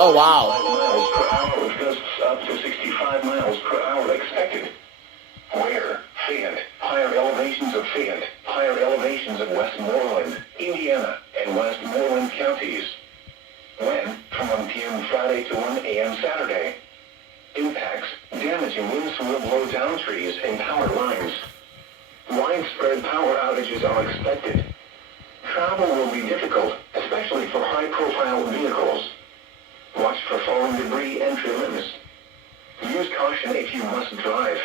Oh, wow. Miles per hour with gusts up to 65 miles per hour expected. Where? Fayette. Higher elevations of Fayette. Higher elevations of Westmoreland, Indiana, and Westmoreland counties. When? From 1 p.m. Friday to 1 a.m. Saturday. Impacts. Damaging winds will blow down trees and power lines. Widespread power outages are expected. Travel will be difficult, especially for high-profile vehicles. Watch for falling debris and tree limbs. Use caution if you must drive.